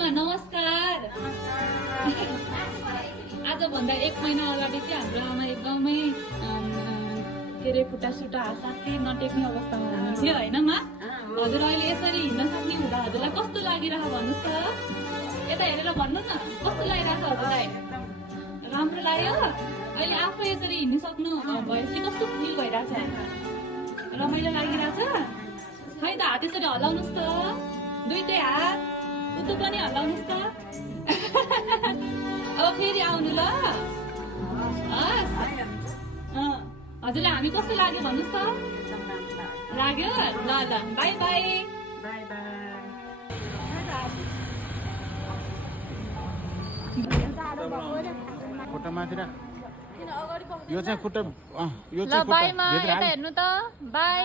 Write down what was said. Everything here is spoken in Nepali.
आमा नमस्कार। आजभन्दा 1 महिना अगाडि चाहिँ हाम्रो आमा एकदमै के अरे खुट्टा सुट्टा साथै नटेक्ने अवस्थामा हुनुहुन्थ्यो होइन मा? हजुर अहिले यसरी हिँड्न सक्ने हुँदा हजुरलाई कस्तो लागिरह भन्नुहोस् त? यता हेरेर भन्नु न कस्तो लागिरहेको हजुरलाई? राम्रो लाग्यो? अहिले आफै यसरी हिँड्नु सक्नु भएपछि कस्तो फिल भइरहेछ? रमाइलो लागिरहेछ? खै त हात यसरी हल्लाउनुहोस् त, दुईटै हात उतो पनि हल्लाउनुहोस् त। अब फेरि आउनु ल। हस् हजुरलाई हामी कस्तो लाग्यो भन्नुहोस् त? लाग्यो? ल ल बाई बाई। खुट्टा माथि राख। यो चाहिँ खुट्टा यो ल चाहिँ बाई मा भित्र यता हाल। हेर्नु त बाई।